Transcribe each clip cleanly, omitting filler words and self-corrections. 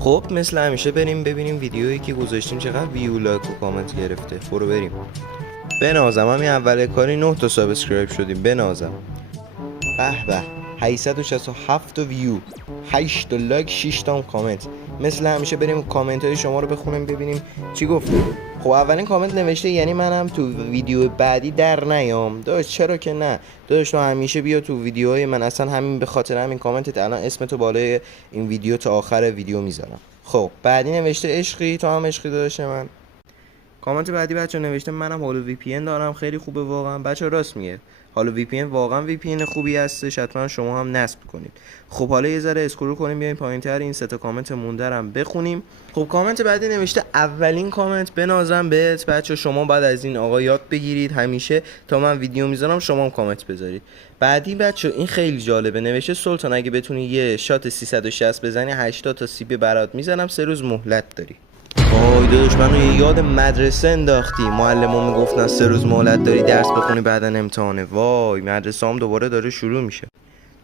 خب مثل همیشه بریم ببینیم ویدیویی که گذاشتیم چقدر ویو، لایک و کامنت گرفته. برو بریم. بنازم همین اول کاری 9 تا سابسکرایب شدیم. بنازم. به به 867 تا ویو، 8 تا لایک، 6 تا کامنت. مثل همیشه بریم کامنت های شما رو بخونیم ببینیم چی گفته. خب اولین کامنت نوشته یعنی منم تو ویدیو بعدی در نیام. داداش چرا که نه؟ داداش تو همیشه بیا تو ویدیوهای من، اصلا همین به خاطر همین کامنتت الان اسمتو بالای این ویدیو تا آخر ویدیو میذارم. خب بعدی نوشته عشقی، تو هم عشقی داداش من. کامنت بعدی بچه نوشته منم هالو وی پی ان دارم، خیلی خوبه واقعا. بچه راست میگه، هالو وی پی ان واقعا وی پی ان خوبی هستش، حتما شما هم نصب کنید. خب حالا یه ذره اسکرول کنیم بیایم پایینتر این سه تا کامنت مونده رو بخونیم. خب کامنت بعدی نوشته اولین کامنت بنازم بهت. بچه شما بعد از این آقا یاد بگیرید همیشه تا من ویدیو میذارم شما هم کامنت بذارید. بعدی بچه این خیلی جالبه، نوشته سلطان اگه بتونی یه شات 360 بزنی 80 تا سیب برات میزنم، 3 روز مهلت داری. وای داداش منو یاد مدرسه انداختی. معلمم میگفتن 3 روز مهلت داری درس بخونی بعدن امتحانه. وای مدرسه هم دوباره داره شروع میشه.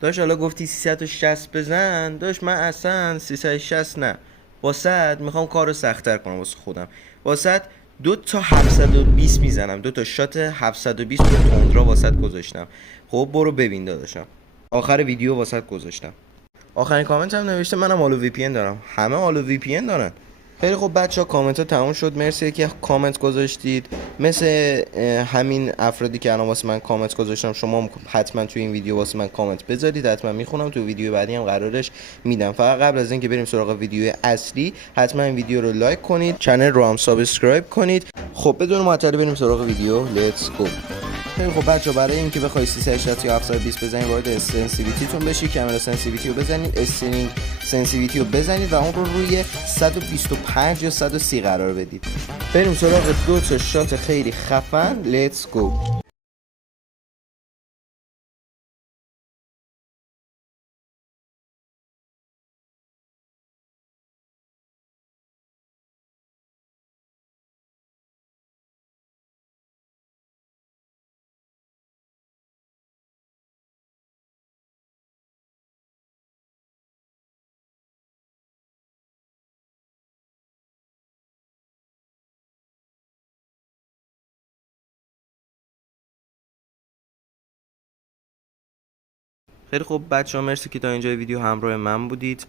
داش حالا گفتی 360 بزن. داش من اصلا 360 نه، واسط میخوام کارو سخت‌تر کنم واسه خودم. واسط 2 تا 720 میزنم، 2 تا شات 720 رو تندرا واسط گذاشتم. خب برو ببین داداشم، آخر ویدیو واسط گذاشتم. آخرین کامنت هم نوشته منم هالو وی پی ان دارم. همه هالو وی پی ان دارن. خیلی خوب بچه ها کامنت ها تموم شد. مرسی که کامنت گذاشتید. مثل همین افرادی که الان واسه من کامنت گذاشتم شما هم حتما توی این ویدیو واسه من کامنت بذارید، حتما میخونم. تو ویدیو بعدی هم قرارش میدم. فقط قبل از اینکه بریم سراغ ویدیو اصلی حتما این ویدیو رو لایک کنید، کانال رو هم سابسکرایب کنید. خب بدون معطلی بریم سراغ ویدیو. لیتس گو. خیلی خب بچه برای اینکه بخوای 360 یا 720 بزنید وارد سنسیویتی تون بشی. کامera سنسیویتی رو بزنید، استرینگ سنسیویتی رو بزنید و اون رو روی 125 یا 130 قرار بدید. بریم سراغ 2 تا شات خیلی خفن. لیتس گو. خیلی خب بچه‌ها مرسی که تا اینجا ویدیو همراه من بودید.